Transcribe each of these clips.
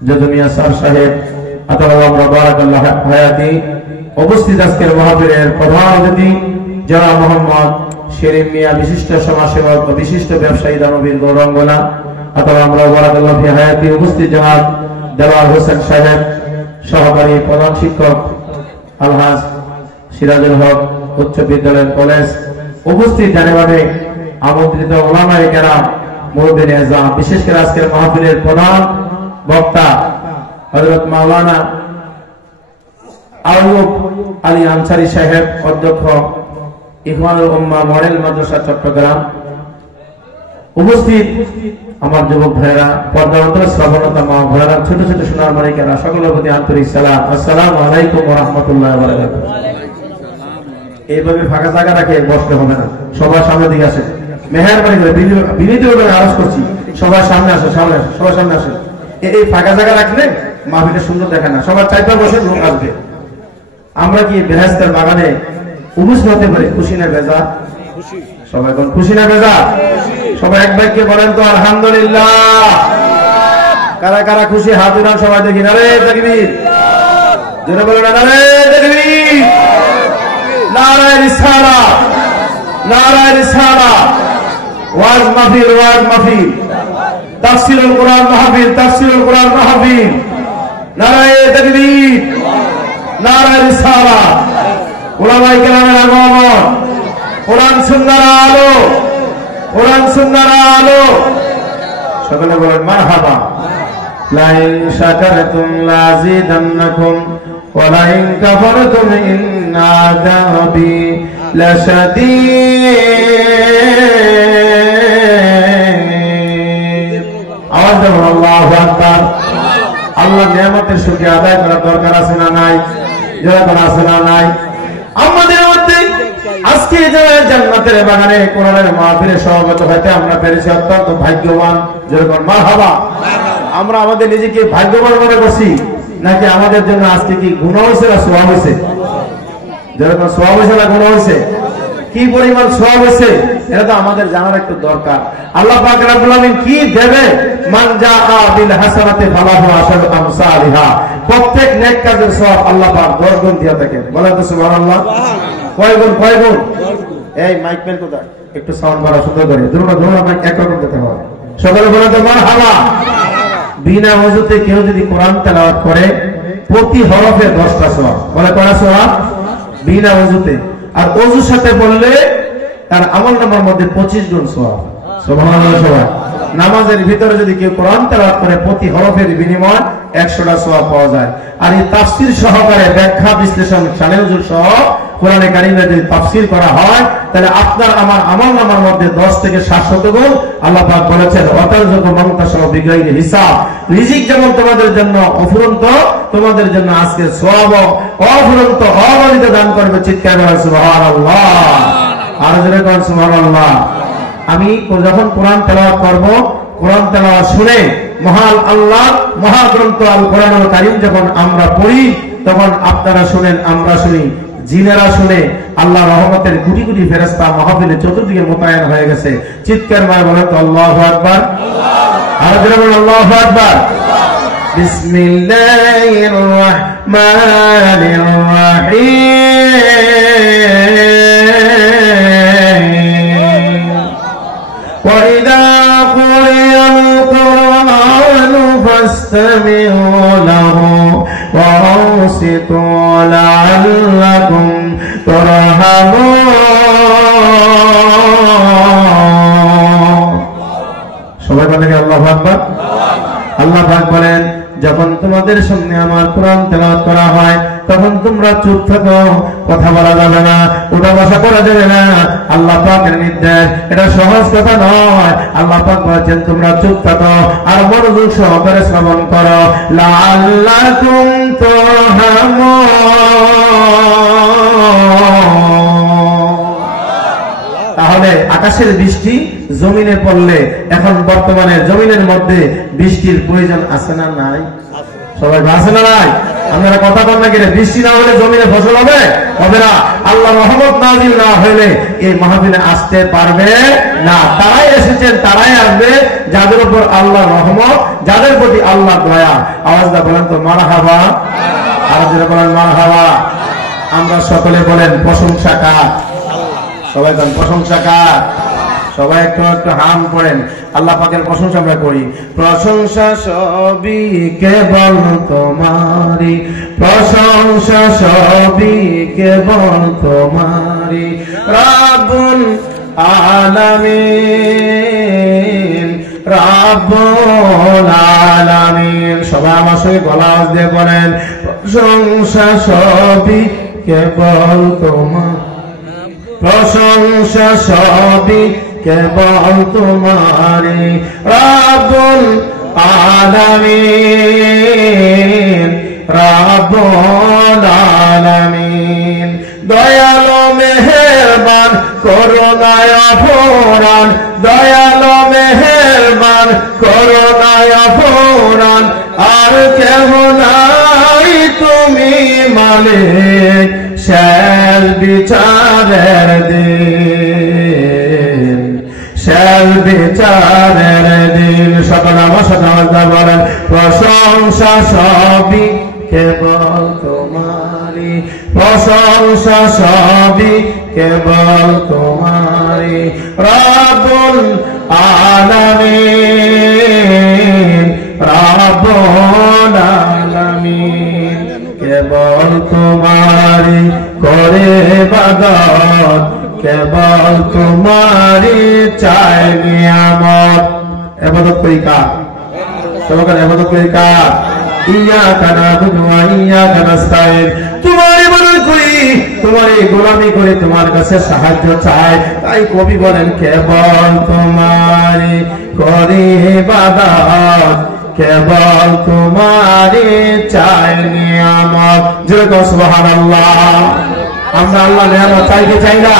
যদুমিয়া sir সাহেব আতাল্লাহ বারাকাল্লাহু হায়াতি, উপস্থিত আজকের মাহফিলের প্রধান অতিথি জনাব মোহাম্মদ শেরিফ মিয়া, বিশিষ্ট সমাজসেবক ও বিশিষ্ট ব্যবসায়ী দানবীর গৌরঙ্গনা আতাল্লাহ বারাকাল্লাহু ফি হায়াতি, উপস্থিত জনাব দেওয়ার হোসেন সাহেব, সহকারী প্রধান শিক্ষক আলহাজ সিরাজুল হক উচ্চ বিদ্যালয় কলেজ, উপস্থিত জানেবাদে আমন্ত্রিত ওলামায়ে কেরাম, মুরব্বিন আযম, বিশেষ করে আজকের মাহফিলের প্রধান বক্তা হযরত মাওলানা আইয়ুব আলী আনসারী সাহেব, অধ্যক্ষ ইখওয়ানুল উম্মাহ মডেল মাদ্রাসা চট্টগ্রাম, উপস্থিত আমার যুবক ভাইরা, পর্দা অন্তরে শ্রবণতা মা ভাইরা, ছোট ছোট সোনার মানিকেরা, সকলের প্রতি আন্তরিক সালাম। আসসালামু আলাইকুম ওয়া রাহমাতুল্লাহি ওয়া বারাকাতুহু। এইভাবে ফাঁকা জায়গা রাখে বসতে হবে না, সবার সামনে দিকে আসে, মেহেরবানি করে বিনীতভাবে আরজ করছি, সবার সামনে আসে, সামনে আসে, সবার সামনে আসে। এই ফাঁকা জায়গা রাখলে মাহফিলটা সুন্দর দেখে না, সবার চাইতে বসে লোক আসবে। আমরা কি বেহেশতের বাগানে উরুস হতে পারি? খুশি না বেজা? সবাই কোন খুশি না বেজা? সবাই এক বাক্যে বলেন তো আলহামদুলিল্লাহ। কারা কারা খুশি হাত উঠান, সবাই দেখি। নারে তাকবীর, জোরে বলেন নারে তাকবীর, নারে রিসালাত, নারে রিসালাত। ওয়াজ মাহফিল, ওয়াজ মাহফিল, তাফসীরুল কুরআন মাহফিল, তাফসীরুল কুরআন মাহফিল। নারে তাকবীর, নারে রিসালাত। উলামায়ে কেরামের আগমন, কোরআন সুন্নাহর আলো, কোরআন সুন্নাহর আলো। সকলে বলেন মারহাবা। লা ইন শাকারতুম লাযিদান্নাকুম ওয়া লা ইন কাফারতুম ইন্না আযাবি লাশাদীদ। আওয়াজ দেন আল্লাহু আকবার। আল্লাহর নিয়ামতের শুকরিয়া আদায় করার দরকার আছে না নাই? দরকার আছে না নাই? আমাদের মধ্যে আজকে জান্নাতের বাগানে কোরআনের মাহফিলে সমবেত হইতে আমরা পেরেছি, অত্যন্ত ভাগ্যবান। যেরকম মারহাবা। আমরা আমাদের নিজেকে ভাগ্যবান মনে করছি, নাকি আমাদের জন্য আজকে কি গুনাহ হয়েছে না সওয়াব হয়েছে? যেরকম সওয়াব হয়েছে না গুনাহ হয়েছে? কি পরিমাণ সওয়াব হয়েছে এটা তো আমাদের জানার একটু দরকার। আল্লাহ পাক রব্বুল আলামিন কি দেবে? মান জাআ বিল হাসানাতি ফালাহু আশরু আমসালিহা। প্রত্যেক নেক কাজের সওয়াব আল্লাহ পাক 10 গুণ দিয়ে থাকেন। বলেন তো সুবহানাল্লাহ। কয় গুণ? কয় গুণ? এই মাইক পেন কোথায়? একটু সাউন্ড বাড়া সুন্দর করে। দুটো মাইক এক রকম দিতে হবে। সকলে বলেন তো মারহাবা। বিনা ওযুতে কেউ যদি কোরআন তেলাওয়াত করে প্রতি হরফে 10টা সওয়াব। বলে কয়টা সওয়াব? বিনা ওযুতে। আর ওযুর সাথে বললে তার আমলনামার মধ্যে 25 গুণ সওয়াব। সুবহানাল্লাহ। সবাই নামাজের ভিতরে যদি কেউ কোরআন তেলাওয়াত করে প্রতি হরফের বিনিময়ে 100টা সওয়াব পাওয়া যায়। আর এই তাফসীর সহকারে ব্যাখ্যা বিশ্লেষণ শানে নুজুল সহ কোরআনে কারীমে যদি তাফসীর করা হয়, তাহলে আপনার আমার আমলনামার মধ্যে 10 থেকে 700 গুণ আল্লাহ পাক বলেছেন অতারযুকু মান তাশাউ বিগাইরি হিসাব। রিজিক যেমন তোমাদের জন্য অফুরন্ত, তোমাদের জন্য আজকে সওয়াব অফুরন্ত অগণিত দান করবে। চিৎকার করে সুবহানাল্লাহ। আর জোরে কোন সুবহানাল্লাহ। আমি যখন কোরআন তেলাওয়াত করব, কোরআন তেলাওয়াত শুনে মহান আল্লাহ মহাগ্রন্থ আল কোরআনুল কারীম যখন আমরা পড়ি, তখন আপনারা শুনেন, আমরা শুনি, জিনেরা শুনে, আল্লাহর রহমতের কোটি কোটি ফেরেশতা মাহফিলে চতুর্দিকে মোতায়েন হয়ে গেছে। চিৎকার মারে বলেন তো আল্লাহু আকবার। আর জোরে বলেন আল্লাহু আকবার। বিসমিল্লাহির রাহমানির রাহিম। ওয়া ইযা কুরিয়াল কুরআনু ফাসতামিউ লাহু ওয়া আনসিতু লাআল্লাকুম তুরহামুন। সবাই বলেন আল্লাহু আকবার। আল্লাহ পাক বলেন, যখন তোমাদের সামনে আমার কোরআন তেলাওয়াত করা হয় তখন তোমরা চুপ থাকো, কথা বলা যাবে না, উঠা বসা করা যাবে না। আল্লাহ পাকের নির্দেশ, এটা সহজ কথা নয়। আল্লাহ পাক বলেছেন তোমরা চুপ থাকো আর মনোযোগ সহকারে শ্রবণ করো। লাআল্লাকুম তুরহামুন। তাহলে আকাশের বৃষ্টি জমিনে পড়লে এখন বর্তমানে জমিনের মধ্যে বৃষ্টির প্রয়োজন আছে না নাই? সবাই আছে না নাই? আপনারা কথা বল না গেলে বৃষ্টি না হলে জমিনে ফসল হবে? হবে না। আল্লাহ রহমত নাজিল না হলে এই মাহফিলে আসতে পারবে না। তারাই এসেছেন, তারাই আসবে যাদের উপর আল্লাহ রহমত, যাদের প্রতি আল্লাহ দয়া। আওয়াজটা বলেন তো মারহাবা, আর যারা বলেন মারহাবা। আমরা সকলে বলেন প্রশংসা কার? সবাই বলেন প্রশংসা কার? সবাই একটু একটু হাম করেন। আল্লাহ পাকের প্রশংসা আমরা করি। প্রশংসা সবই কেবল তোমারি, প্রশংসা সবই কেবল তোমারি, রাব্বুল আলামিন, রাব্বুল আলামিন। সবাই আমার সঙ্গে গলা আওয়াজ দিয়ে বলেন প্রশংসা সবই কেবল তোমার, প্রশংসা সবই কেবল তোমারি, রাব্বুল আলামিন, রাব্বুল আলামিন। দয়ালু মেহেরবান করুণায় অফুরান, দয়ালু মেহেরবান করুণায় অফুরান, আর কেহ নাই তুমি মালিক শেষ বিচারের দিন, শেষ বিচারের দিন। সকল আমার সাথে বলেন প্রশংসা সবই কেবল তোমারি, প্রশংসা সবই কেবল তোমারি, রাব্বুল আলামিন, রাব্বুল আলামিন। কেবল তোমারি করে ইবাদত, কেবল তোমারি চাই নিয়ামত। ইবাদত করি কার? সবাই ইবাদত করি কার? ইয়াকা নাবুদু ওয়া ইয়াকা নাস্তাইন। তোমার ইবাদত করি, তোমার গোলামি করে তোমার কাছে সাহায্য চাই। তাই কবি বলেন কেবল তোমারি করি ইবাদত, কেবল তোমারি চাই নিয়ামত। যেরকম সুবহানাল্লাহ। আমরা আল্লাহ নিয়ামত চাই কি চাই না?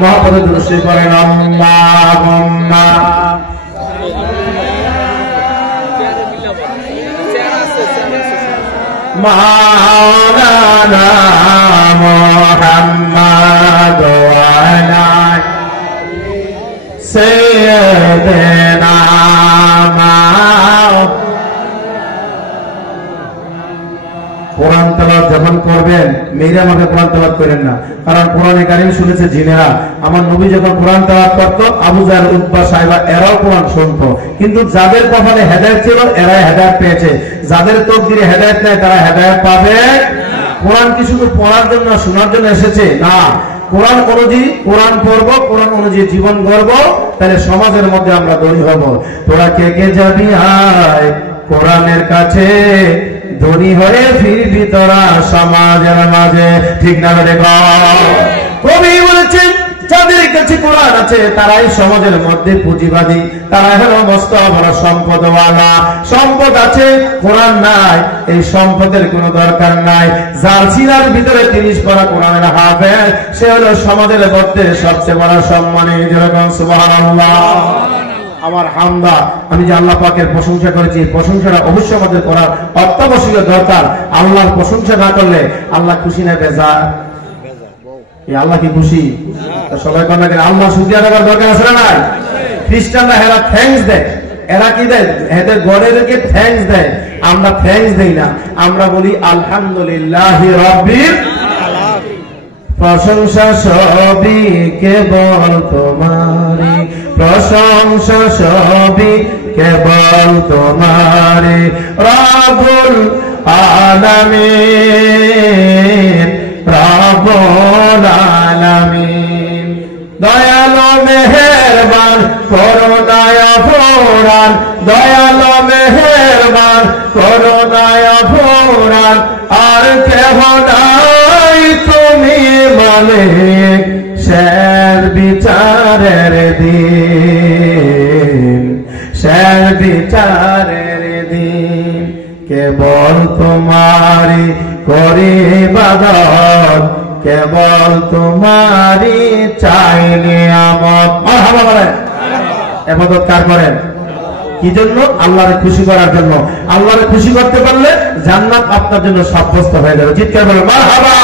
মহব্বতে দুরূদ করেন আল্লাহুম্মা মাওলানা মুহাম্মদ ওয়া আলা সাইয়্যিদিনা কোরআন তেলাওয়াত যখন করবেন মেয়েরা আমাকে কোরআন তেলাওয়াত করেন না, কারণ কোরআনে কারীম শুনেছে জিনেরা। আমার নবী যখন কোরআন তেলাওয়াত করতো আবু জাহল, উতবা, সাইবা এরাও কোরআন শুনতো। কিন্তু যাদের কপালে হেদায়েত ছিল এরাই হেদায়েত পেয়েছে, যাদের তকদিরে হেদায়েত নাই তারা হেদায়েত পাবে। কোরআন কি শুধু পড়ার জন্য শোনার জন্য এসেছে? না। কোরআন অনুযায়ী কোরআন পড়বো, কোরআন অনুযায়ী জীবন গড়বো, তাহলে সমাজের মধ্যে আমরা ধনী হব। তোরা কে কে যাবি আয় কোরআনের কাছে, ধনী হয়ে ফিরবি তোরা সমাজের মাঝে। ঠিক না? কবি বলেছেন যাদের কাছে কোরআন আছে তারাই সমাজের মধ্যে পুঁজিবাদী, তারা হলো মস্ত বড় সম্পদওয়ালা। সম্পদ আছে, কোরআন নাই, এই সম্পদের কোনো দরকার নাই। যার সিনার ভিতরে 30 পারা কোরআনের হাফেজ, সে হলো সমাজের মধ্যে সবচেয়ে বড় সম্মানী। যেরকম সুবহানাল্লাহ। আমার হামদা, আমি যে আল্লাহ পাকের প্রশংসা করেছি, প্রশংসাটা অবশ্যই আমাদের করার অত্যাবশ্যক দরকার। আল্লাহর প্রশংসা না করলে আল্লাহ খুশি না বেজার? আল্লাহ কি খুশি? সবাই কর না আল্লাহ শুকরিয়া দেওয়ার দরকার আছে না নাই? খ্রিস্টানরা এরা থ্যাঙ্কস দেয়, এরা কি দেয়? এদের গড়েরকে থ্যাঙ্কস দেয়। আমরা থ্যাঙ্কস দেই না, আমরা বলি আলহামদুলিল্লাহি রাব্বিল আলামিন। প্রশংসা সবই কেবল তোমারি, প্রশংসা সবই কেবল তোমারি, রাব্বুল আলামিন, রাব্বুল আলামিন। দয়ালু মেহেরবান করুণায় অফুরান, দয়ালু মেহেরবান করুণায় অফুরান, আর কেহ নাই তুমি মালিক শেষ বিচারের দিন, শেষ বিচারের দিন। কেবল তোমারি করি ইবাদত, কেবল তোমারি চাই নিয়ামত। মারহাবা বলেন। ইবাদত কার করেন? কি জন্য? আল্লাহরে খুশি করার জন্য। আল্লাহরে খুশি করতে পারলে জান্নাত আপনার জন্য সাব্যস্ত হয়ে যাবে। চিৎকার করে মারহাবা।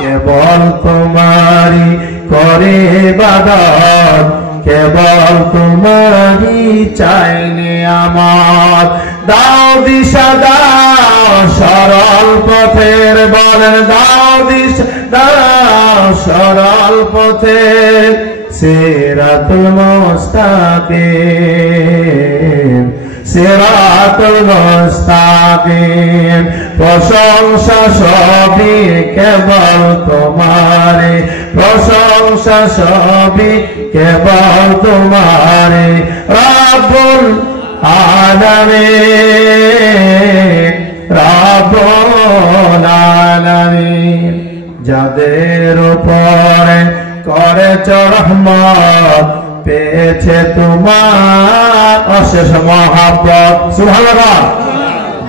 কেবল তোমারই করে ইবাদত, কেবল তোমারই চাইনে আমার। দাও দিশা দাও সরল পথের, বলেন দাও দিশা দাও সরল পথের। সিরাতুল মুস্তাকিম, সিরাতুল মুস্তাকিম। প্রশংসা সবই কেবল তোমারে, প্রশংসা সবই কেবল তোমারে। রাব্বুল আলামিন, রাব্বুল আলামিন। যাদের উপরে করেছ রহমত, পেয়েছে তোমার অশেষ মহব্বত। সুবহানাল্লাহ।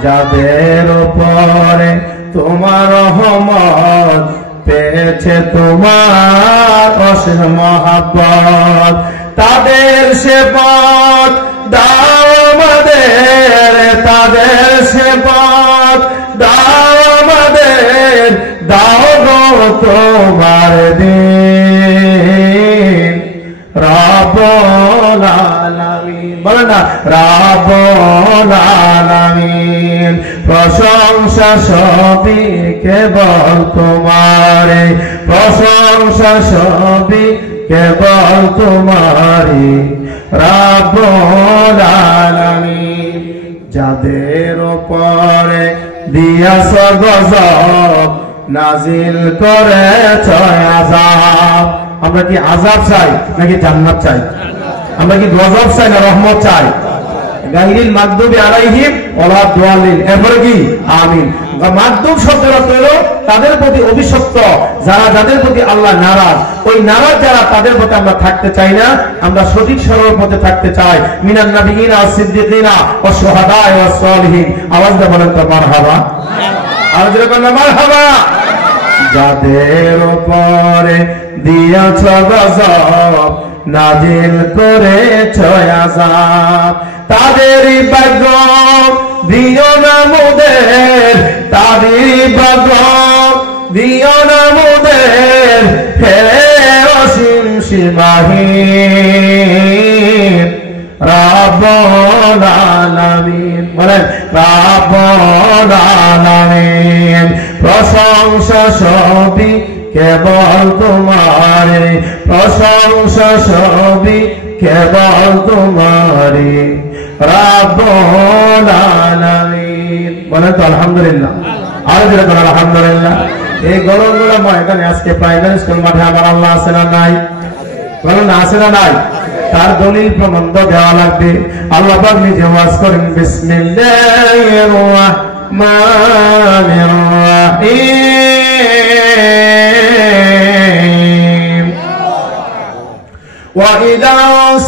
যাদের উপরে তোমার রহমত, পেয়েছে তোমার অশেষ মহব্বত। তাদের সেবত দাও আমাদের, তাদের সেবত দাও আমাদের। দাও গো তোমার দিন। রাব্বুল আলামিন, বলে না রাব্বুল আলামিন। প্রশংসা সবই কেবল তোমারে, প্রশংসা সবই কেবল তোমারে। রাব্বুল আলামিন। যাদের উপরে দিয়াছ গজব, নাজিল করেছ আযাব। আমরা কি আযাব চাই নাকি জান্নাত চাই? আমরা কি গজব চাই না রহমত চাই? গায়রিল মাগদুবি আলাইহিম ওয়ালা দাল্লিন। এরপরে কি আমিন। মাগদুব শব্দের অর্থ হলো তাদের প্রতি অভিশপ্ত, যারা যাদের প্রতি আল্লাহ নারাজ। ওই নারাজ যারা, তাদের প্রতি আমরা থাকতে চাই না, আমরা সঠিক সরল পথে থাকতে চাই। মিনান নাবিয়িনা ওয়াস সিদ্দিকিনা ওয়াস শুহাদা ওয়াস সালিহিন। আওয়াজ দিয়ে বলেন তো মারহাবা। আর জোরে বলেন মারহাবা। যাদের উপরে দিয়াছ গজব, নাজিল করেছ আযাব। তাদেরই ভাগ্য দিও না মোদের, তাদেরই ভাগ্য দিও না মোদের। হে অসীম সীমাহীন। রাব্বুল আলামিন, বলেন রাব্বুল আলামিন। প্রশংসা সবই কেবল তোমারে, প্রশংসা সবই কেবল তোমারে। রাব্বুল আলামিন, বলেন তো আলহামদুলিল্লাহ। আর যেটা বলেন আলহামদুলিল্লাহ। এই গরমগুলো ময়দানে আজকে প্রাইমারি স্কুল মাঠে আমার আল্লাহ আছে না নাই? বলেন আছে না নাই? তার দলিল প্রবন্ধ দেওয়া লাগবে। আল্লাহ পাক নিজে ওয়াজ করেন, বিসমিল্লাহির রাহমানির রাহিম। وَإِذَا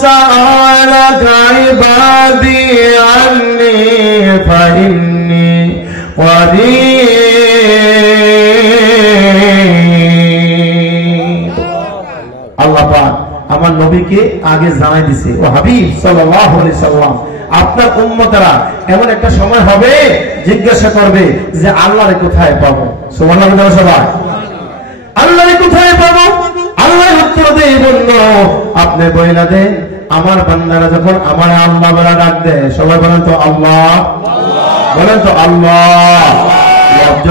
سَأَلَكَ عِبَادِي عَنِّي فَإِنِّي قَرِيبٌ। আল্লাহ পাক আমার নবীকে আগে জানাই দিছে, ও হাবিব সাল্লাল্লাহু আলাইহি সাল্লাম, আপনার উম্মতেরা এমন একটা সময় হবে জিজ্ঞাসা করবে যে আল্লাহরে কোথায় পাবো? সুবহানাল্লাহ। সবাই আল্লাহরে কোথায় পাবো? আল্লাহ উত্তর দেই, বলল আপনি বইলা দেন আমার বান্দারা যখন আমার আল্লাহ বলা ডাক দেয়, সবাই বলেন তো আল্লাহ, বলেন তো আল্লাহ।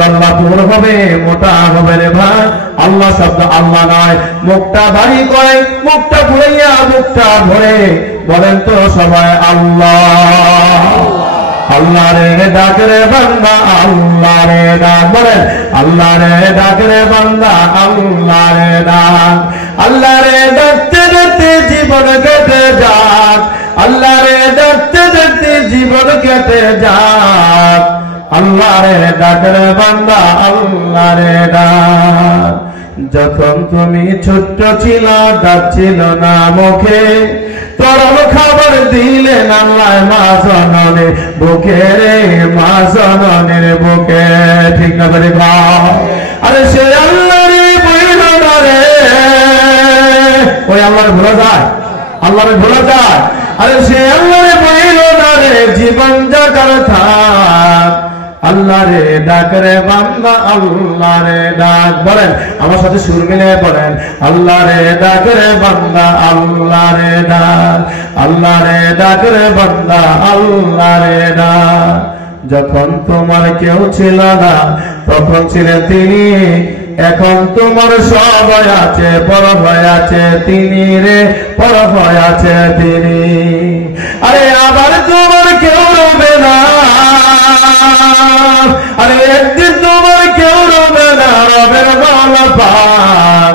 আল্লাহ পুর হবে, মোটা হবে রে ভাই। আল্লাহ শব্দ আল্লাহ নয়। মুখটা ভারী করে, মুখটা ঘুরাইয়া মুখটা ভরে বলেন তো সবাই আল্লাহ। আল্লাহ রে ডাক রে বান্দা, আল্লাহ রে ডাক, বলেন আল্লাহ রে ডাক রে বান্দা, আল্লাহ রে ডাক। আল্লাহ রে ডাকতে ডাকতে জীবন কেটে যাক, আল্লাহ রে ডাকতে ডাকতে জীবন কেটে যাক। আল্লাহ রে ডাক রে বান্দা, আল্লাহ রে ডাক। যখন তুমি ছোট্ট ছিল, ডাক ছিল না মুখে, তরল খাবার দিলেন আল্লাহ মা জননের বুকে রে, মা জননের বুকে। ঠিক না করে গাও। আরে সে আল্লাহ রে বইল না রে, ওই আল্লাহরে ভোলা যায়? আল্লাহরে ভোলা যায়? আরে সে আল্লাহরে বইল রে জীবন যাকার থাক আল্লাহ রে ডাক রে বান্দা আল্লাহ রে ডাক বলেন আমার সাথে সুর মিলে বলেন আল্লাহ রে ডাক রে বান্দা আল্লাহ রে ডাক আল্লাহ রে ডাক রে বান্দা আল্লাহ রে ডাক যখন তোমার কেউ ছিল না তখন ছিলেন তিনি এখন তোমার সব আছে বড় হয়ে আছে তিনি রে বড় হয়ে আছে তিনি আরে আবার তোমার কেউ রবে না আরে একদিন তোমার কেউ রবে না রবের মালা পাক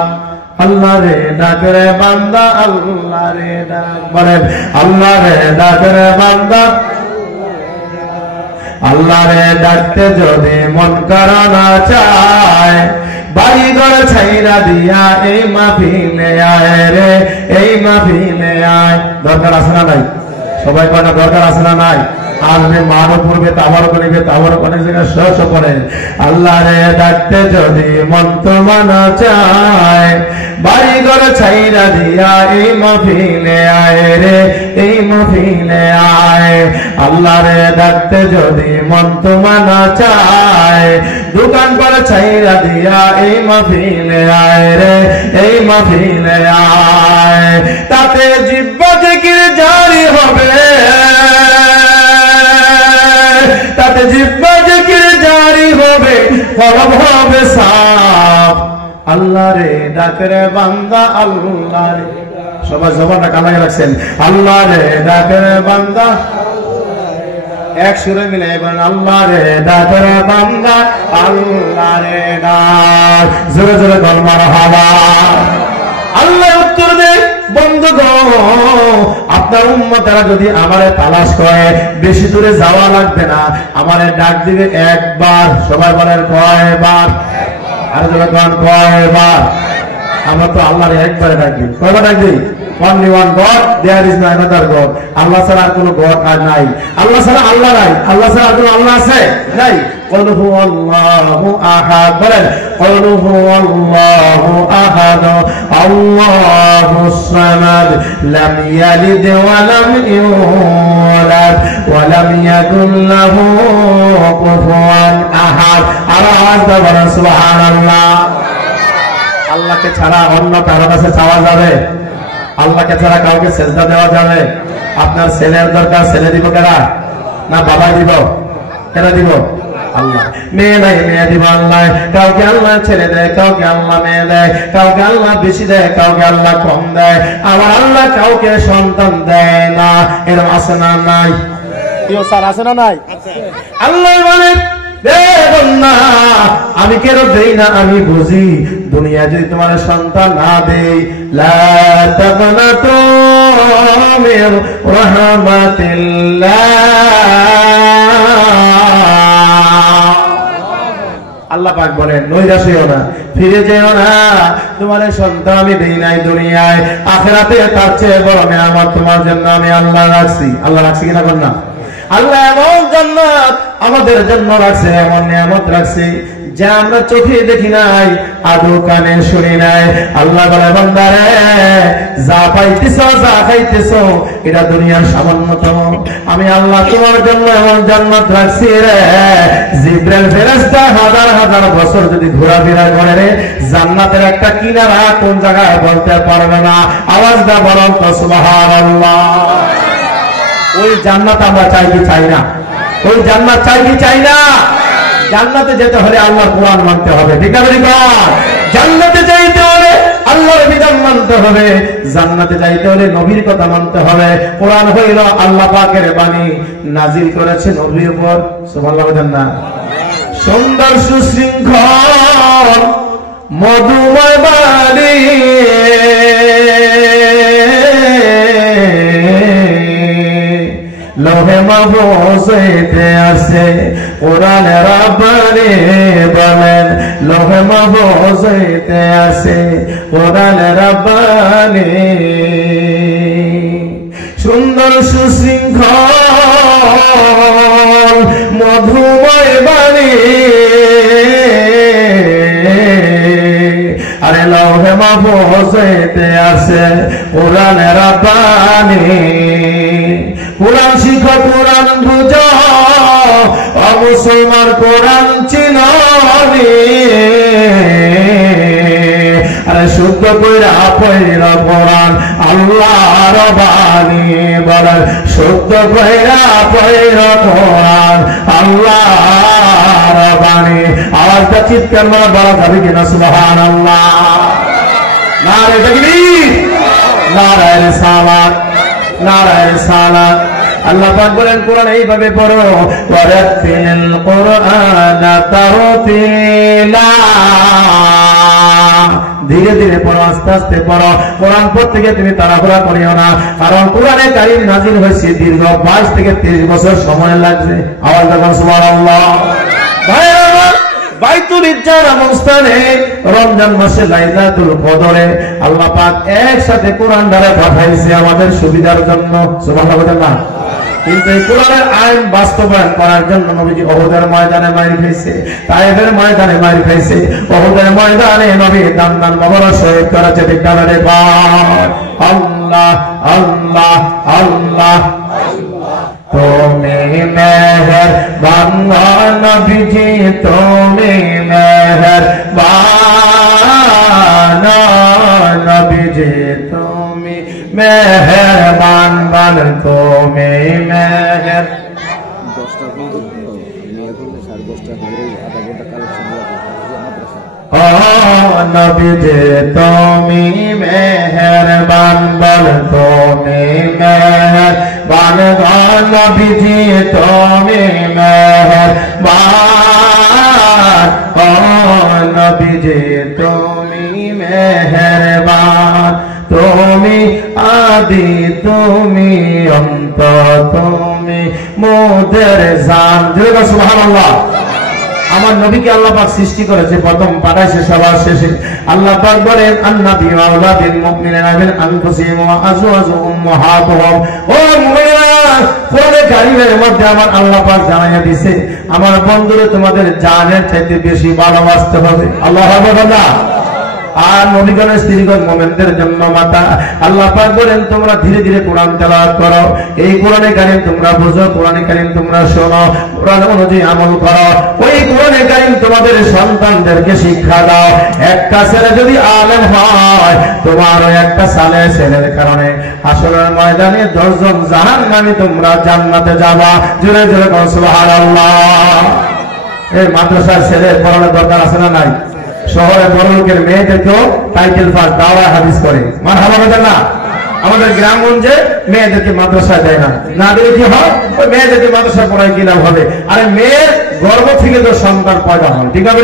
আল্লাহ রে ডাক রে বান্দা আল্লাহ রে ডাক বলেন আল্লাহ রে ডাক রে বান্দা আল্লাহ রে ডাকতে যদি মন করা না চায় বাড়ি ঘর ছাইরা দিয়া এই মাহফিলে আয় রে এই মাহফিলে আয় দরকার আছে না নাই সবাই কয়টা দরকার আছে না নাই আসবে মারও পড়বে তাবারও করিবে তাবারও অনেক জায়গায় সহস করে আল্লাহ রে ডাকতে যদি মন তো মানা চায় বাড়ি ঘর ছাইরা দিয়া এই মাহফিলে আয় রে এই মাহফিলে আয় আল্লাহ রে ডাকতে যদি মন তো মানা চায় দোকান করে ছাইরা দিয়া এই মাহফিলে আয় রে এই মাহফিলে আয় তাতে জিহ্বা জিকির জারি হবে তাতে জিহ্বা জিকির জারি হবে কলব হবে সাফ আল্লাহ রে ডাক রে বান্দা আল্লাহ রে সবাই জবানটা কামাই রাখছেন আল্লাহ রে ডাক রে বান্দা এক সুরে মিলে বলেন আল্লাহ রে ডাক রে বান্দা আল্লাহ রে ডাক জোরে জোরে বল মারহাবা আল্লাহ উত্তর দে বন্ধুগণ আপনার উম্মতেরা যদি আমারে তালাশ করে বেশি দূরে যাওয়া লাগবে না আমারে ডাক দিবে একবার সবাই বলেন কয়বার আর যখন কয়বার আমরা তো আল্লাহর একবারে ডাকি কয়বার ডাকি only one God there is no another God আল্লাহ ছাড়া আর কোনো গড আর নাই আল্লাহ ছাড়া আল্লাহ নাই আল্লাহ ছাড়া আর কোনো আল্লাহ আছে নাই قل هو الله احد বলেন قل هو الله احد الله الصمد لم يلد ولم يولد ولم يكن له كفوا احد আওয়াজ দাও বলেন সুবহানাল্লাহ আল্লাহকে ছাড়া অন্য কারো কাছে চাওয়া যাবে আল্লাহকে ছাড়া কাউকে সেজদা দেওয়া যাবে আপনার ছেলের দরকার ছেলে দিব কেনা না বাবা দিব কেনা দিব আল্লাহ মেয়ে নাই মেয়ে দিব আল্লাহ কাউকে আল্লাহ ছেলে দেয় কাউকে আল্লাহ মেয়ে দেয় কাউকে আল্লাহ বেশি দেয় কাউকে আল্লাহ কম দেয় আবার আল্লাহ কাউকে সন্তান দেয় না এরকম আছে না নাই কেউ স্যার আছে না নাই আল্লাহ বলেন আমি কেন দেই না আমি বুঝি দুনিয়া যদি তোমার সন্তান না দেই লা তাকনাতু মির রাহমাতিল্লাহ আল্লাহ পাক বলেন নৈরাশ হইও না ফিরে যেও না তোমার সন্তান আমি দেই নাই দুনিয়ায় আখিরাতে তার চেয়ে বড় নিয়ামত তোমার জন্য আমি আল্লাহ রাখছি কিনা বল না আল্লাহ এমন জান্নাত আমাদের জন্য রাখছে এমন নিয়ামত রাখছে যা আমরা চোখে দেখি নাই আদৌ কানে শুনি নাই আল্লাহ বলে বান্দারে যা পাইতেছো যা খাইতেছো এটা দুনিয়ার সামান্যতম আমি আল্লাহ তোমার জন্য এমন জান্নাত রাখছি রে জিবরাইল ফেরেশতা হাজার হাজার বছর যদি ঘোরাফেরা করে রে জান্নাতের একটা কিনারা কোন জায়গায় বলতে পারবে না আওয়াজ দা বলেন তো সুবহানাল্লাহ ওই জান্নাত আমরা চাই কি চাই না ওই জান্নাত চাই কি চাই না জান্নাতে যেতে হলে আল্লাহর কোরআন মানতে হবে ঠিক আছে জান্নাতে যাইতে হলে আল্লাহর বিধান মানতে হবে জান্নাতে যাইতে হলে নবীর কথা মানতে হবে কোরআন হইল আল্লাহ পাকের বাণী নাজিল করেছে নবীর উপর সুবহানাল্লাহ বলেন না সুন্দর সুশৃঙ্খল মধুময় বাণী লোহে মাহফুজে আছে কোরআনের বাণী বলেন লোহে মাহফুজে আছে কোরআনের বাণী সুন্দর সুশৃঙ্খল মধুময় বাণী আরে লোহে মাহফুজে আছে কোরআনের বাণী কোরআন শিখো, কোরআন বুঝো, মুসলমান কোরআন চিননি। আরে শুদ্ধ কইরা পয়রা কোরআন আল্লাহর বাণী, বলেন শুদ্ধ কইরা পয়রা কোরআন আল্লাহর বাণী। আওয়াজটা চিৎকার করে বলা যাবে কিনা সুবহানাল্লাহ? নারে তাকবীর, নারে রিসালাত, নারে রিসালাত। আল্লাহ পাক বলেন কোরআন এইভাবে পড়ো, ওয়ারাতিল কোরআন তারতিলা, ধীরে ধীরে পড়ো, আস্তে আস্তে পড়ো। কোরআন পড়তে গিয়ে তুমি তাড়াহুড়া করিও না, কারণ কোরআনে কারীম নাযিল হয়েছে দীর্ঘ 22 থেকে 30 বছর সময় লাগছে। আওয়াজ দেন সুবহানাল্লাহ। ভাইরা, বাইতুল ইজ্জার অবস্থানে রমজান মাসে লাইলাতুল কদরে আল্লাহ পাক একসাথে কোরআন দ্বারা পাঠাইছে আমাদের সুবিধার জন্য। সুবহানাল্লাহ। কিন্তু এই কোরআনের আইন বাস্তবায়ন করার জন্য নবীজি উহুদের ময়দানে মাইর খাইছে, তায়েফের ময়দানে মাইর খাইছে, উহুদের ময়দানে নবী দান মোবারক শহীদ করেছে। ঠিক না রে ভাই? আল্লাহ আল্লাহ আল্লাহ, তুমি মেহেরবান নবীজি, তুমি মেহেরবান নবীজি, তুমি মেহেরবান, বান তুমি মেহের। 10টা পর্যন্ত নিয়ে করলে 10:30 হয়ে আধা ঘন্টা কালেকশন ও নবীজি তুমি মেহেরবান, বল তুমি মেহেরবান, নবীজি তুমি মেহেরবান, ও নবীজি তুমি মেহেরবান, তুমি আদি, তুমি অন্ত, তুমি মোদের জান। জোরে সুবহানাল্লাহ। আমার নবীকে আল্লাহ পাক সৃষ্টি করেছে, প্রথম পাঠাইছে সবার শেষে। আল্লাহ পাক বলেন আন-নবী আওলা বিল মুমিনিনা মিন আনফুসিহিম ওয়া আজওয়াজুহুম উম্মাহাতুহুম। ও মুমিনেরা, কোরআনে কারীমের মধ্যে আমার আল্লাহ পাক জানাইয়া দিয়েছে, আমার বন্ধুরে তোমাদের জানের চাইতে বেশি ভালোবাসতে হবে। আল্লাহু আকবার। আর নবীগণের স্ত্রীগণ মুমিনদের জন্য মাতা। আল্লাহ পাক বলেন তোমরা ধীরে ধীরে কোরআন তেলাওয়াত করো, এই কোরআনে কারীম তোমরা বুঝো, কোরআনে কারীম তোমরা শোনো, কোরআন অনুযায়ী আমল করো। ওই কোরআনে কারীম তোমাদের সন্তানদেরকে শিক্ষা দাও। একটা ছেলে যদি আলেম হয়, তোমার ওই একটা সালেহ ছেলের কারণে হাসরের ময়দানে 10 জন জাহান্নামী তোমরা জান্নাতে যাবা। জোরে জোরে বলো সুবহানাল্লাহ। এই মাদ্রাসার ছেলে পড়ানোর দরকার আছে না নাই? শহরে বড় লোকের মেয়েদেরকেও টাইটেল পাস দাওয়া হাদিস করে, মারহাবা বলেন না? আমাদের গ্রামগঞ্জে মেয়েদেরকে মাদ্রাসায় দেয় না, না দিলে কি হয়? ওই মেয়েদেরকে মাদ্রাসায় পড়ায় কি লাভ হবে? আরে মেয়ের গর্ভ থেকে তো সন্তান পয়দা হয়, ঠিক আছে?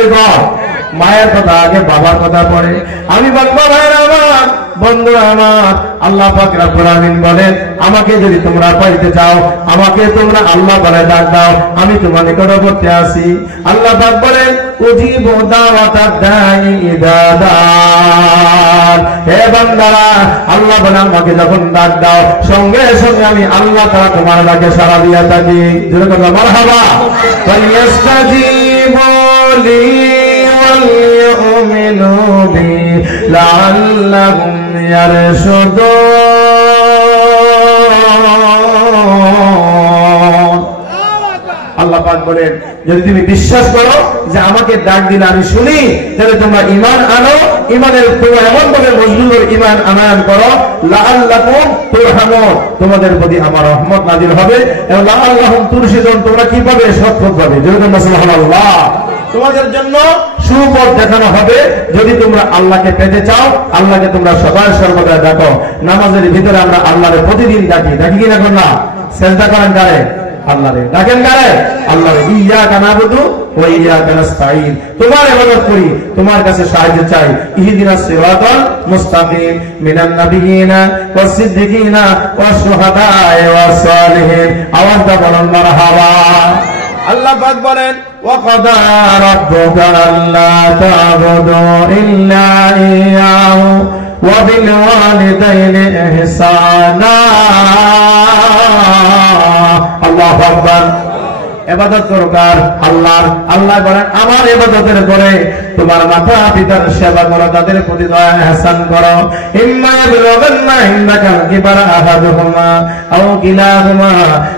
মায়ের কথা আগে, বাবার কথা পরে। আমি বলবো ভাইরা আমার, বন্ধুরা আমার, আল্লাহ পাক রব্বুল আমিন বলেন আমাকে যদি তোমরা পাইতে চাও, আমাকে তোমরা আল্লাহ বলে ডাক দাও, আমি তোমার নিকটবর্তী আছি। আল্লাহ পাক বলেন উজিবু দাওয়াতাদ দাঈ ইযা দাআন। হে বান্দারা, আল্লাহ বলেন আমাকে যখন ডাক দাও, সঙ্গে সঙ্গে আমি আল্লাহ তাআলা তোমার ডাকে সাড়া দিয়া থাকি। জোরে বলো মারহাবা। ফালিয়াস্তাজিবু লি ওয়ালিউমিনু বি লাআল্লাহুম ইয়ারশুদুন। আল্লাহ পাক বলেন যদি তুমি বিশ্বাস করো যে আমাকে ডাক দিলে আমি শুনি, তাহলে তোমরা ঈমান আনো, ঈমানের তোমরা এমন ভাবে মজবুত ঈমান আনয়ন করো, লাআল্লাকুম তুরহামুন, তোমাদের প্রতি আমার রহমত নাযিল হবে, এবং লাআল্লাহুম তুরশিদুন, তোমরা কি পাবে? সৎপথ পাবে। যদি তোমরা সুবহানাল্লাহ, তোমাদের জন্য সুপথ দেখানো হবে। যদি তোমরা আল্লাহকে পেতে চাও, আল্লাহকে তোমরা সদায় সর্বদা ডাকো। নামাজের ভিতরে আমরা আল্লাহরে প্রতিদিন ডাকি, ডাকি কিনা? এখন না সেজদা করেন কারে? আল্লাহরে। ডাকেন কারে? আল্লাহরে। ইয়্যাকা না'বুদু ওয়া ইয়্যাকা নাস্তাঈন, তোমার ইবাদত করি, তোমার কাছে সাহায্য চাই। ইহদিনাস সিরাতাল মুস্তাকিম মিনান নাবিয়িনা ওয়াস সিদ্দিকিনা ওয়াস শুহাদায়ে ওয়াস সালিহিন। আওয়াজ দাও বলুন মারহাবা। আল্লাহ পাক বলেন ওয়াকাদা রাব্বুকা আল্লা তা'বুদু ইল্লা ইয়্যাহু ওয়া বিল ওয়ালিদাইনি ইহসানা। আল্লাহু আকবার। ইবাদত করো কার? আল্লাহর। আল্লাহ বলেন আমার ইবাদতের পরে তোমার মাতা পিতার সেবা করো, তাদের প্রতি দয়া ইহসান করো। ইম্মা ইয়াবলুগান্না ইনদাকাল কিবারা আহাদুহুমা আও কিলাহুমা,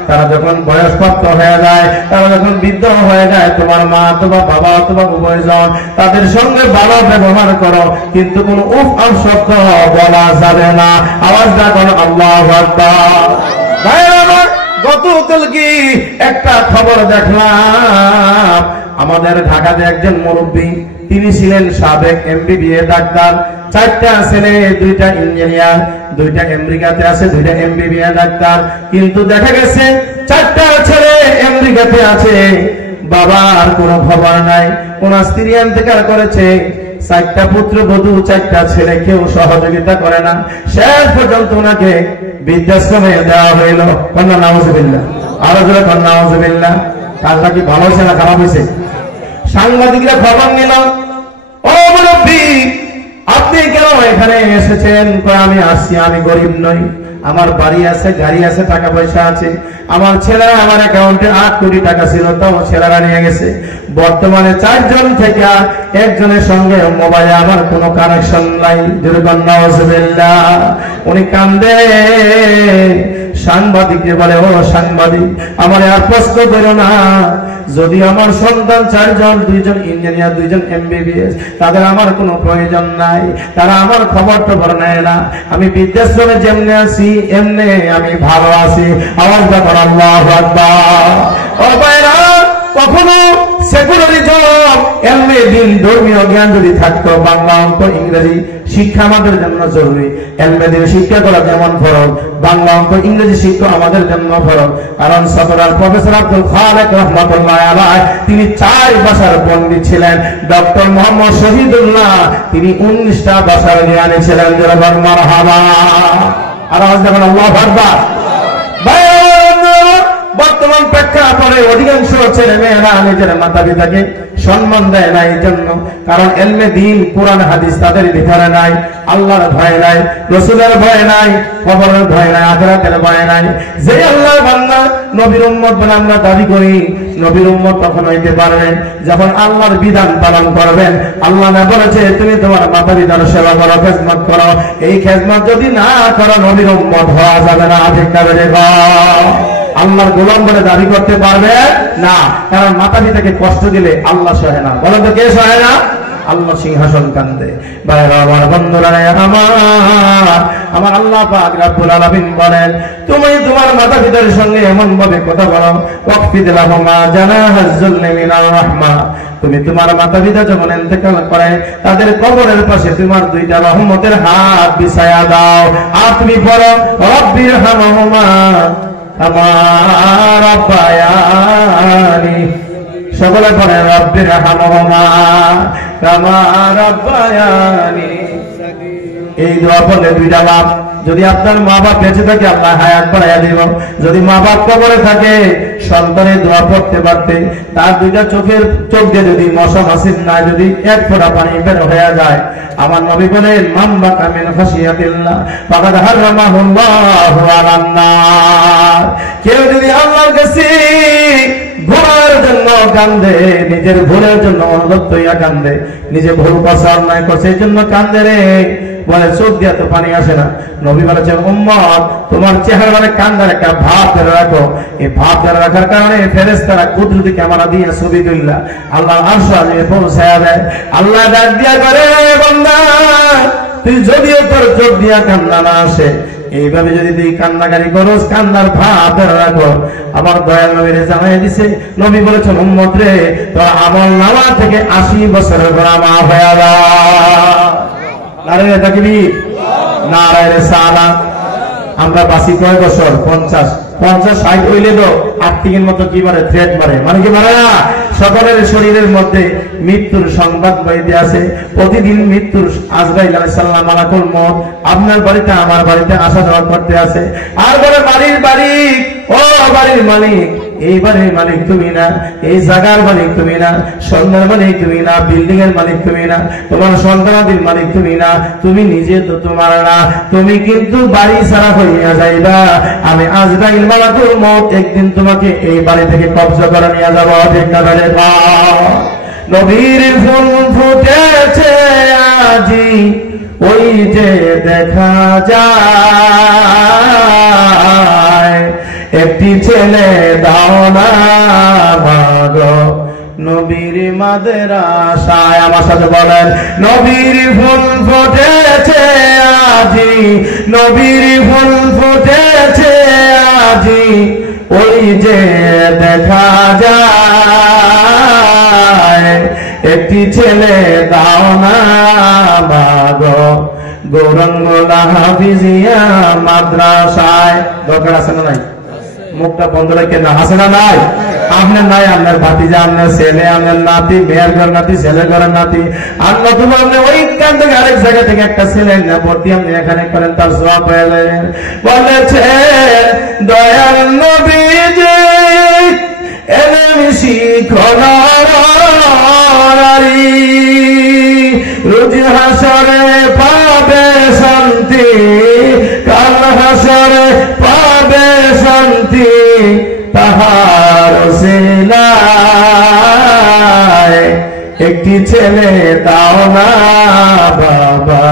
তারা যখন বয়স্কপ্রাপ্ত হয়ে যায়, তারা যখন বৃদ্ধ হয়ে যায়, তোমার মা অথবা বাবা অথবা উভয়জন, তাদের সঙ্গে ভালো ব্যবহার করো, কিন্তু কোন উফ আর শব্দ বলা যাবে না। আওয়াজটা করো আল্লাহু আকবার। ভাইরা আমার, গতকাল কি একটা খবর দেখলাম, আমাদের ঢাকাতে একজন মুরব্বী, তিনি ছিলেন সাবেক এমবিবিএস ডাক্তার, 4টা ছেলে, 2টা ইঞ্জিনিয়ার, 2টা আমেরিকাতে আছে, 2টা এমবিবিএস ডাক্তার। কিন্তু দেখা গেছে 4টা ছেলে আমেরিকাতে আছে, বাবার কোনো খবর নাই, কোন স্ত্রী ইন্তেকাল করেছে, 4টা পুত্র বধূ, 4টা ছেলে, কেউ সহযোগিতা করে না। শেষ পর্যন্ত ওনাকে বৃদ্ধাশ্রমে দেওয়া হইল। কন্যা নাউজুবিল্লাহ, আরো জোরে কন্যা নাউজুবিল্লাহ। কাজটা কি ভালো হয়েছে না খারাপ হয়েছে? সাংবাদিকরা খবর নিল, ও মুরব্বী আপনি কেন এখানে এসেছেন? আমি আসছি, আমি গরিব নই, আমার বাড়ি আছে, গাড়ি আছে, টাকা পয়সা আছে, আমার ছেলেরা, আমার অ্যাকাউন্টে 8 কোটি টাকা ছিল, তাও ছেলেরা নিয়ে গেছে। বর্তমানে 4 জন থেকে একজনের সঙ্গে মোবাইলে আমার কোনো কানেকশন নাই। যেরকম নাউজুবিল্লাহ। উনি কান্দে, সাংবাদিককে বলে, ও সাংবাদিক আমার আর প্রশ্ন করো না, যদি আমার সন্তান 4 জন, 2 জন ইঞ্জিনিয়ার, 2 জন এমবিবিএস, তাদের আমার কোনো প্রয়োজন নাই, তারা আমার খবর টবর নেয় না, আমি বৃদ্ধাশ্রমে যেমনি আছি এমনি আমি ভালো আছি। আওয়াজ দেখো আল্লাহু আকবার। ও ভাইরা, কখনো সেকুলারিজম, এমনি দিন ধর্মীয় জ্ঞান যদি থাকতো, বাংলা অঙ্ক ইংরেজি শিক্ষা আমাদের জন্য জরুরি। এলমেদিন শিক্ষা করা যেমন ফরজ, বাংলা অঙ্ক ইংরেজি শিক্ষা আমাদের জন্য ফরজ। কারণ সদরার প্রফেসর আব্দুল খালেক রহমাতুল্লাহ আলাইহি তিনি 4 ভাষার পণ্ডিত ছিলেন। ডক্টর মোহাম্মদ শহীদুল্লাহ তিনি 19টা ভাষার জ্ঞানী ছিলেন। যেরকম মারহাবা। আর আওয়াজ দেখুন আল্লাহু আকবার। বর্তমান প্রেক্ষাপটে অধিকাংশ ছেলে মেয়েরা নিজের মাতা পিতাকে সম্মান দেয় না, এই জন্য কারণ এলমে দিন, কোরআন হাদিস তাদের ভিতরে নাই, আল্লাহর ভয় নাই, রাসূলের ভয় নাই, কবরের ভয় নাই, আখিরাতের ভয় নাই। যে আল্লাহর বান্দা নবীর উম্মত বলে আমরা দাবি করি, নবীর উম্মত তখন হইতে পারবেন যখন আল্লাহর বিধান পালন করবেন। আল্লাহ না বলেছে তুমি তোমার মাতা পিতার সেবা করো, খেদমত করো, এই খেদমত যদি না করো নবীর উম্মত হওয়া যাবে না। ঠিক না? আল্লাহর গোলাম বলে দাবি করতে পারবে না, কারণ মাতা পিতাকে কষ্ট দিলে আল্লাহ সহে না। বলেন তো কে সহে না? আল্লাহ সিংহাসন কান্দে। ভাইরা আমার, বন্ধুরা আমার, আল্লাহ পাক রব্বুল আলামিন বলেন তুমি তোমার মাতা পিতার সঙ্গে এমন ভাবে কথা বলো, ওয়াকফিদ লাহুমা জানাহাজ যুল্লি মিনার রাহমা, তুমি তোমার মাতা পিতা যখন ইন্তেকাল করে তাদের কবরের পাশে তোমার 2টা রহমতের হাত বিছায়া দাও। আর তুমি বলো রব্বির হামহুমা আমার রাব্বায়ানি, সকলে বলে রব্বির হামহুমা আমার রাব্বায়ানি। এই দোয়া পড়লে 2টা লাভ। যদি আপনার মা বাপ বেঁচে থাকে আল্লাহ হায়াত বাড়াইয়া দিব, যদি মা বাপ কবরে থাকে সন্তানের দোয়া পড়তে পারতে তার 2টা চোখ দিয়ে যদি মশা মাছির না যদি 1 ফোঁটা পানি বের হয়ে যায়, আমার নবী বলেন মান বাকা মিন খাশিয়াতিল্লাহ ফাকাদ হারামাহুল্লাহু আলান নার। কেউ যদি আল্লাহর কাছে ভুলের জন্য কান্দে, নিজের ভুলের জন্য অনুতপ্ত হইয়া কান্দে, নিজে ভুল করছে, অন্যায় করছে, এই জন্য কান্দে রে, বলে চোখ দিয়ে তো পানি আসে না। নবী বলেছেন উম্মত তোমার চেহারা মানে কান্দার একটা ভাব ধরে রাখো, এই ভাব ধরে রাখার কারণে ফেরেশতারা কুদরতি ক্যামেরা দিয়ে ছবি তুললা আল্লাহ আরশ আযমে পৌঁছায়া দেয়। আল্লাহ ডাক দিয়া করে বান্দা তুই যদিও তোর চোখ দিয়া কান্না না আসে, এইভাবে যদি তুই কান্নাকারি করস, কান্নার ভাব ধরে রাখো, আমার দয়াল নবীর জানাই দিছে, নবী বলেছেন উম্মত রে তোর আমল নামা থেকে 80 বছরের গোনা মাফ হয়ে যায়। নারে তাকবীর, নারে রিসালাত। আমরা বাসি কয় বছর? 50 60 হইলে তো আর্থিকের মতো কি মারে, থ্রেট মারে, মানে কি মারে না? সকলের শরীরের মধ্যে মৃত্যুর সংবাদ বইতে আছে। প্রতিদিন মৃত্যুর আজরাইল আলাইহিস সালাম মালাকুল মউত আপনার বাড়িতে আমার বাড়িতে আসা যাওয়া করতে আছে। আর বলে বাড়ির মালিক, ও বাড়ির মালিক এই বাড়ির মালিক তুমি না, এই জায়গার মালিক তুমি না, স্বর্ণের মালিক তুমি না, বিল্ডিং এর মালিক তুমি না, তোমার সন্তানাদির মালিক তুমি না, তুমি নিজে তো তোমার না, তুমি কিন্তু বাড়ি ছাড়া হইয়া যাইবা। আমি আজরাইল মালাকুল মউত একদিন তোমাকে এই বাড়ি থেকে কবজা করে নিয়ে যাবো। ঠিক না বলে? নবীর ফুল ফুটেছে আজি ওই যে দেখা যায়, একটি ছেলে দাও না মাগো নবীর মাদ্রাসায়। আমার সাথে বলেন, নবীর ফুল ফুটেছে আজি, নবীর ফুল ফুটেছে আজি ওই যে দেখা যায়, একটি ছেলে দাও না মাগো গৌরঙ্গলা হাফিজিয়া মাদ্রাসায়। দরকার আছে না নাই? মুখটা বন্ধ রেখে না, আছে না নাই? আপনার নাই, আপনার ভাতিজা, আপনার ছেলে, আপনার নাতি, মেয়ের ঘর নাতি, ছেলের ঘরের নাতি, আর নতুবা আপনি ওইখান থেকে আরেক জায়গা থেকে একটা ছেলে না ভর্তি আপনি এখানে করেন, তার সওয়াব হয়ে যাবে। বলেছে দয়াল নবীজি এলেম শিখনারি, রোজ হাসরে পাবে শান্তি, কাল হাসরে পাবে শান্তি, তাহার ওসিলায় একটি ছেলে দাও না বাবা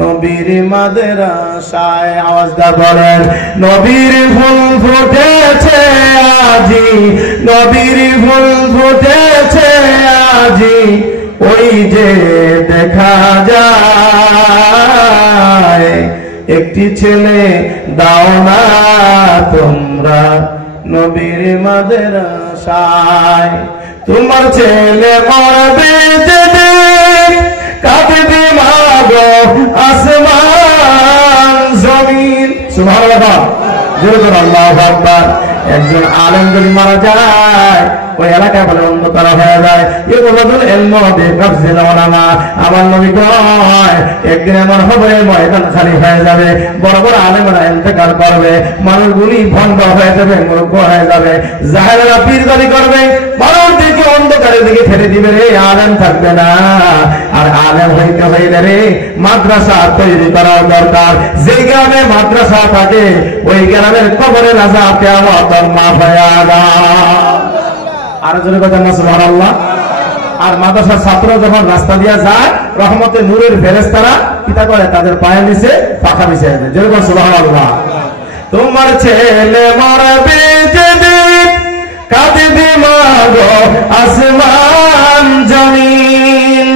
নবীর মাদ্রাসায়। আওয়াজটা বলেন, নবীর ফুল ফুটেছে আজি, নবীর ফুল ফুটেছে আজি ওই যে দেখা যায়, একটি ছেলে দাও না তোমরা নবীর মাদ্রাসায়। তোমার ছেলে মরবে যেদিন কাঁদবে মাগো আসমান জমিন। সুবহানাল্লাহ, জোরে বলুন আল্লাহু আকবার। একজন আলেম যদি মারা যায় ওই এলাকা বলে অন্ধকার হয়ে যায়। আমার নবী কয় একদিন এমন হবে ময়দান খালি হয়ে যাবে, বড় বড় আলেমরা ইন্তেকাল করবে, মানুষগুলি ভণ্ড হয়ে যাবে, মূর্খ হয়ে যাবে, জাহেলেরা পীরদারি করবে, মানুষ দিকে অন্ধকারের দিকে ফেলে দিবে, রে আলেম থাকবে না। আর আলেম হইতে হইলে রে মাদ্রাসা তৈরি করার দরকার। যে গ্রামে মাদ্রাসা থাকে ওই গ্রামের কবরে রাজা কিয়ামত মাফ হয়ে আর জোরে কথা না সুবহানাল্লাহ। আর মাদ্রাসার ছাত্র যখন রাস্তা দিয়া যায় রহমতে নূরের ফেরেশতারা কিতা করে তাদের পায়ের নিচে পাখা বিছিয়ে দেয়। জোরে কথা সুবহানাল্লাহ। তোমার ছেলে মরবে যেদিন কাঁদবে মাগো আসমান জমিন,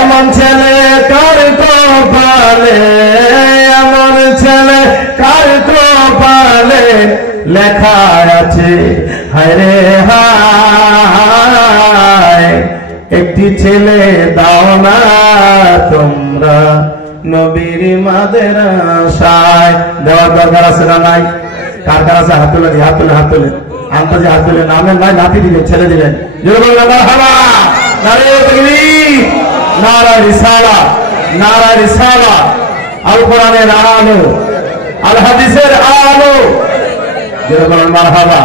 এমন ছেলে কার কপালে, এমন ছেলে কার কপালে লেখা আছে হায় রে হায়, একটি ছেলে দাও না তোমরা নবীর মাদ্রাসায়। দেওয়ার দরকার আছে না নাই? কার কার আছে? হাত তুলে, হাত তুলে, হাত তুলে, আন্তাজে হাত তুলে। নামের নাই, নাতি দিলেন, ছেলে দিলেন। নারা রিসালা, নারা রিসালা, আল কোরআনের আলো, আল হাদিসের আলো। যেরকম মারহাবা।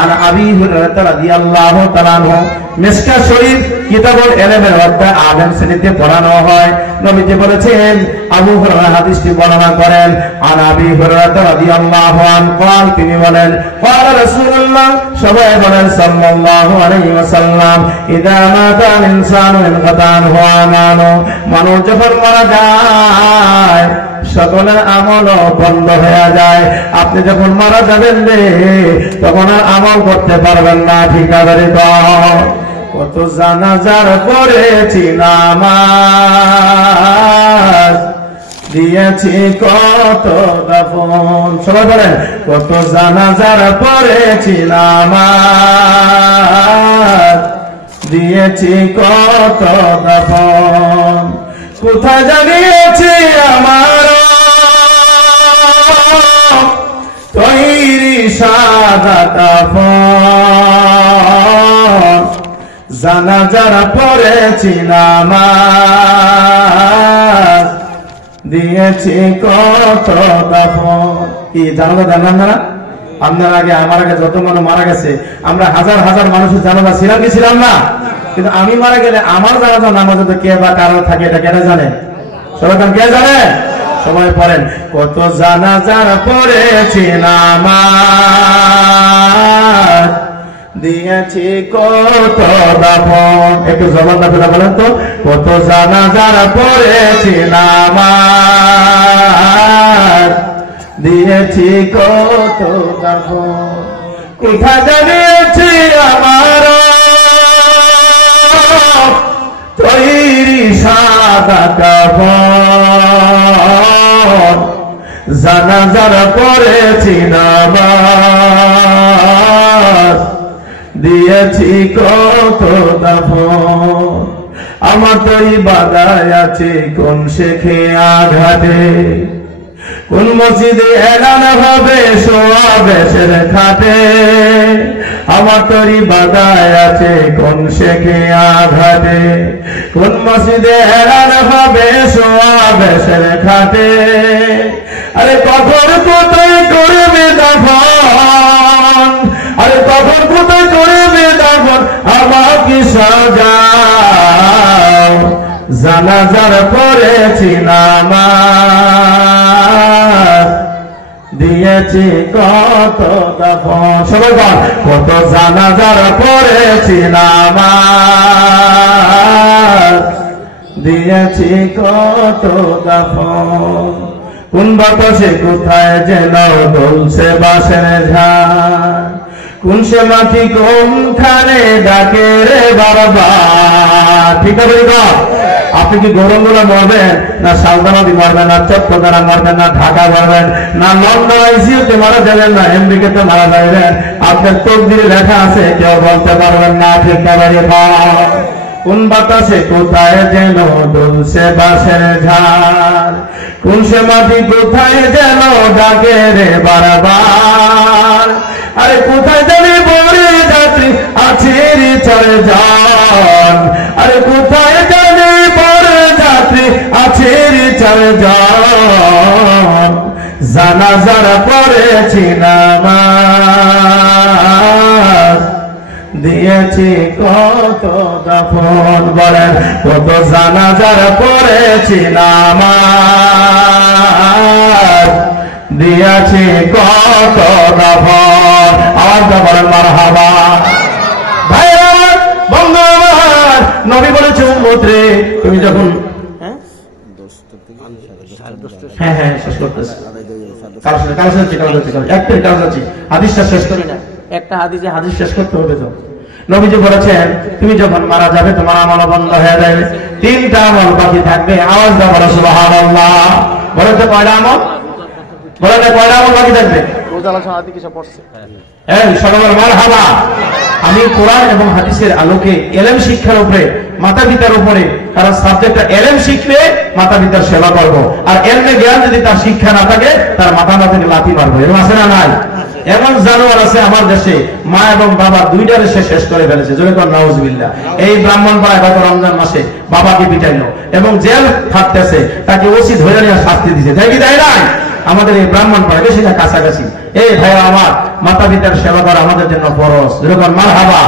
আর আবি হুরায়রা রাদিয়াল্লাহু তাআলা আনহু মিশকাত শরীফ কিতাবুল ইলমের অধ্যায় আলেম শ্রেণীতে পড়ানো হয়। নবীজি বলেছেন, আবু হুরায়রা হাদিসটি বর্ণনা করেন, আর আবি হুরায়রা রাদিয়াল্লাহু আনহু قال, তিনি বলেন, قال রাসূলুল্লাহ, সবাই বলেন সাল্লাল্লাহু আলাইহি ওয়াসাল্লাম, ইযা মাতা ইনসানু ইনকাতা আনহু আমালু, মানুষ যখন মারা যায় সকলের আমল বন্ধ হয়ে যায়। আপনি যখন মারা যাবেন রে তখন আর আমল করতে পারবেন না। ঠিক আছে? কত জানাজার পড়েছি নামাজ, দিয়েছি কত দাফন। সবাই বলেন, কত জানাজার পড়েছি নামাজ, দিয়েছি কত দাফন। কোথায় জানিয়েছি আমার তৈরি সাদা কাফন, জানাজার পড়েছি নামাজ, দিয়েছি কত দাফন। কি জানাজা জানলাম না? আপনার আগে আমার আগে যত মানুষ মারা গেছে আমরা হাজার হাজার মানুষের জানাজা ছিলাম কি ছিলাম না? কিন্তু আমি মারা গেলে আমার জানাজা নামাজে তো কে বা কারো থাকে এটা কেন জানে? সবাই কে জানে? সবাই পড়েন, কত জানাজার পড়েছি নামাজ, দিয়েছি কত দাফন। একটু জবান দাফন বলেন তো, কত জানাজার পড়েছি নামাজ, দিয়েছি কত দাফন। কোথা জানিয়েছি আমার তৈরি সাদা কাফন, জানাজার পড়েছি নামাজ, দিয়েছি কত দাফন। আমার তৈ বাদায় আছে কোন শেখে আঘাটে, কোন মসজিদে এলান হবে সোয়াবেশের খাটে। আমার তরি বাদায় আছে কোন শেখে আঘাটে, কোন মসজিদে এলান হবে সোয়াবেশের খাটে। আরে কখন কোথায় করবে দাফন, আরে কখন কোথায় করবে দাফন, আমাকে সাজাও, জানাজার পড়েছি নামাজ, দিয়েছি কত দাফন। সবাই বল, কত জানাজার পড়েছি নামাজ, দিয়েছি কত দাফন। কোন বাতাসে কোথায় যেন বলছে বাঁশের ঝাড়, কোন সে মাটি কোনখানে ডাকে রে বারবার। ঠিক আছে? আপনি কি গরমগুলো মরবেন, না সালদানাদি মরবেন, না চট্টগ্রাম মরবেন, না ঢাকা মরবেন, না লন্ডন আইসিইউতে মারা যাবেন, না আমেরিকাতে মারা যাবেন? আপনার তকদিরে লেখা আছে, কেউ বলতে পারবেন না। ঠিক না? কোন বাতাসে কোথায় যেন দুলছে বাঁশের ঝাড়, কোন সে মাটি কোথায় যেন ডাকে রে বারবার। আরে কোথায় জানি বড় যাত্রী আছে রে চারজন, আরে কোথায় জানি বড় যাত্রী আছে রে চারজন, জানাজার পড়েছি নামাজ, দিয়েছি কত দাফন। বলেন, কত জানাজার পড়েছি নামাজ, দিয়েছি কত দাফন। আওয়াজ বলেন মারহাবা। ভাইরা বন্ধু আমার, নবী বলেছে উম্মত রে, তুমি যখন হ্যাঁ শেষ করতেছি, হাদিসটা শেষ করি না, একটা হাদিস শেষ করতে হবে। তো নবীজি বলেছেন, তুমি যখন মারা যাবে তোমার আমল বন্ধ হয়ে যাবে, তিনটা আমল বাকি থাকবে। আওয়াজ দাও বলো সুবহানাল্লাহ। বলে তো কয়টা আমল? বলে তো কয়টা আমল বাকি থাকবে? মারহাবা। আমি কোরআন এবং হাদিসের আলোকে এলেম শিক্ষার উপরে, মাতা পিতার উপরে, কারণ সাবজেক্টটা এলেম শিখলে মাতা পিতার সেবা করবো, আর এলমে জ্ঞান যদি তার শিক্ষা না থাকে তার মাথা না থেকে লাথি মারবো। এরকম আছে না নাই? এমন জানোয়ার আছে আমার দেশে, মা এবং বাবা দুইটারে সে শেষ করে ফেলেছে। জোরে কর নাউজুবিল্লাহ। এই ব্রাহ্মণ পাড়ায় গত রমজান মাসে বাবাকে পিটাইলো এবং জেল খাটতেছে, তাকে ওসি ধরে নিয়ে শাস্তি দিছে। তাই কি তাই নাই? আমাদের এই ব্রাহ্মণ পাড়ায় বেশি না কাছাকাছি। এই ভাইয়া আমার, মাতা পিতার সেবা করা আমাদের জন্য ফরজ। জোরে কর মারহাবা।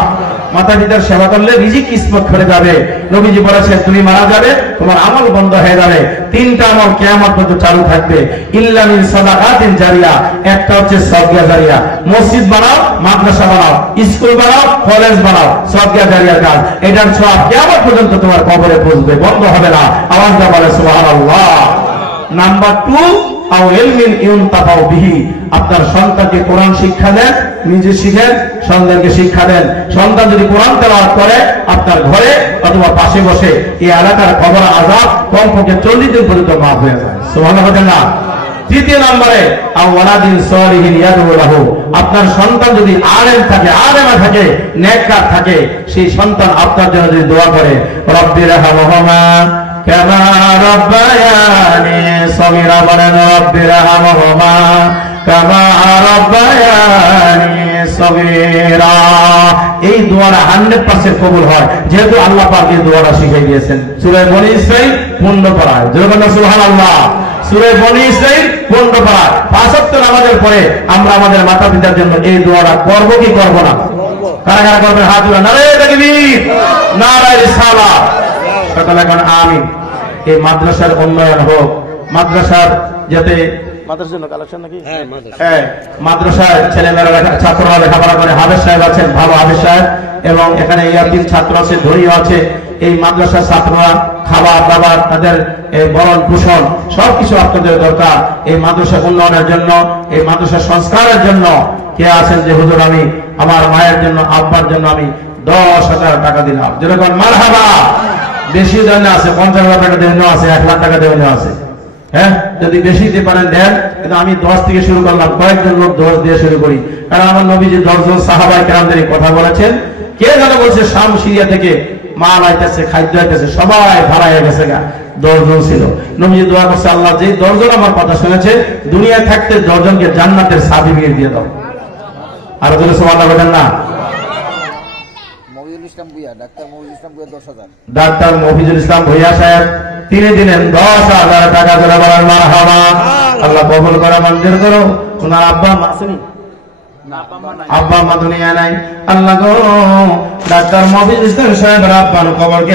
মাতা পিতার সেবা করলে রিজিক কিসমত করে যাবে। নবীজি বলেছেন, তুমি মারা যাবে তোমার আমল বন্ধ হয়ে যাবে, তিনটা আমল কিয়ামত পর্যন্ত চালু থাকবে। ইল্লা মিন সাদাকাতিন জারিয়া, একটা হচ্ছে সদকা জারিয়া। মসজিদ বানাও, মাদ্রাসা বানাও, স্কুল বানাও, কলেজ বানাও, সদকা জারিয়ার কাজ। এটার সওয়াব কিয়ামত পর্যন্ত তোমার কবরে পৌঁছবে, বন্ধ হবে না। আওয়াজটা বলে সুবহানাল্লাহ। নাম্বার 2, আপনার সন্তানকে কোরআন শিক্ষা দেন, নিজে শিখেন, সন্তানকে শিক্ষা দেন। সন্তান যদি কোরআন তেলাওয়াত করে আপনার ঘরে অথবা পাশে বসে, এই এলাকার খবর আযাব কমপক্ষে 40 দিন পর্যন্ত মাফ হয়ে যায়। সুবহানাল্লাহ। তৃতীয় নম্বরে, আপনার সন্তান যদি আলেম থাকে, আলেমা থাকে, নেককার থাকে, সেই সন্তান আপনার জন্য যদি দোয়া করে, রব্বিরহামহুমা কামা রাব্বায়ানি সগীরা, বলেন রব্বিরহামহুমা কামা রাব্বায়ানি সগীরা। এই দোয়াটা 100% কবুল হয়, যেহেতু আল্লাহ পাক এই দোয়াটা শিখিয়ে দিয়েছেন। সূরা বনী ইসরাঈল পূর্ণ করায়। জোরে বলেন সুবহানাল্লাহ। সূরা বনী ইসরাঈল 15 পারা 5 ওয়াক্ত নামাজের পরে আমরা আমাদের মাতা পিতার জন্য এই দোয়াটা করব কি করব না? কারা কারা করবেন হাত তুলে? নারে তাকবীর, নারে রিসালাত। সকলে এখন আমিন। এই মাদ্রাসার উন্নয়ন হোক, মাদ্রাসার যাতে মাদ্রাসার জন্য কালেকশন নাকি? হ্যাঁ, মাদ্রাসায় ছেলেমেয়েরা ছাত্ররা লেখাপড়া করে। হাফেজ সাহেব আছেন, ভালো হাফেজ সাহেব, এবং এখানে ইয়াতিম ছাত্র আছে, ধনীও আছে। এই মাদ্রাসার ছাত্ররা খাবার দাবার, তাদের বরণ পোষণ সবকিছু আপনাদের দরকার। এই মাদ্রাসা উন্নয়নের জন্য, এই মাদ্রাসা সংস্কারের জন্য কে আছেন যে হুজুর আমি আমার মায়ের জন্য, আব্বার জন্য আমি 10,000 টাকা দিলাম? যেরকম মারহাবা। বেশি দেওয়া আছে, 50,000 টাকা দেওয়া আছে, 1 লাখ টাকা দেওয়া আছে। হ্যাঁ, যদি বেশি দিতে পারেন দেন, কিন্তু আমি 10 থেকে শুরু করলাম, কয়েকজন লোক 10 দিয়ে শুরু করি। কারণ আমার নবীজি 10 জন সাহাবায়ে কেরামদের কথা বলেছেন। কে যেন বলছে শাম সিরিয়া থেকে মাল আইতেছে, খাদ্য আইতেছে, সবাই ভাড়া হয়ে গেছে গা। 10 জন ছিল। নবীজি দোয়া করছে, আল্লাহ যে 10 জন আমার কথা শুনেছে, দুনিয়ায় থাকতে 10 জনকে জান্নাতের সার্টিফিকেট দিয়ে দাও। আর যদি সুবহানাল্লাহ বলেন না? ডাক্তার মফিজুল ইসলাম ভুইয়া সাহেব তিনি দিলেন 10,000 টাকা করে। বলেন মারহাবা। আল্লাহ কবুল করে, মঞ্জুর করো। ওনার আব্বা মা আসেনি, আব্বা মা দুনিয়া নাই। আল্লাহ গো, ডাক্তার মফিজুল ইসলাম সাহেবের আব্বার কবরকে